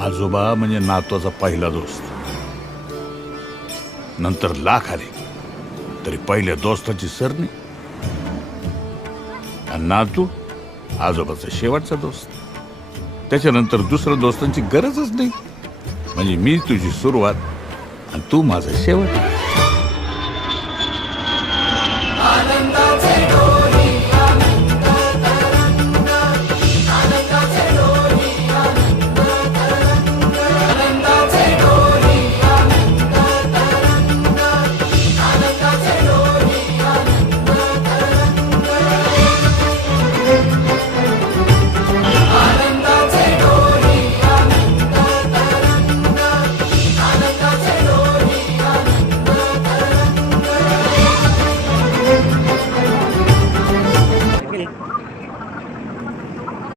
आजोबा म्हणजे नातवाचा पहिला दोस्त, नंतर लाख आले तरी पहिल्या दोस्ताची सरणी, आणि नातू आजोबाचा शेवटचा दोस्त. त्याच्यानंतर दुसऱ्या दोस्तांची गरजच नाही. म्हणजे मी तुझी सुरुवात आणि तू माझा शेवट.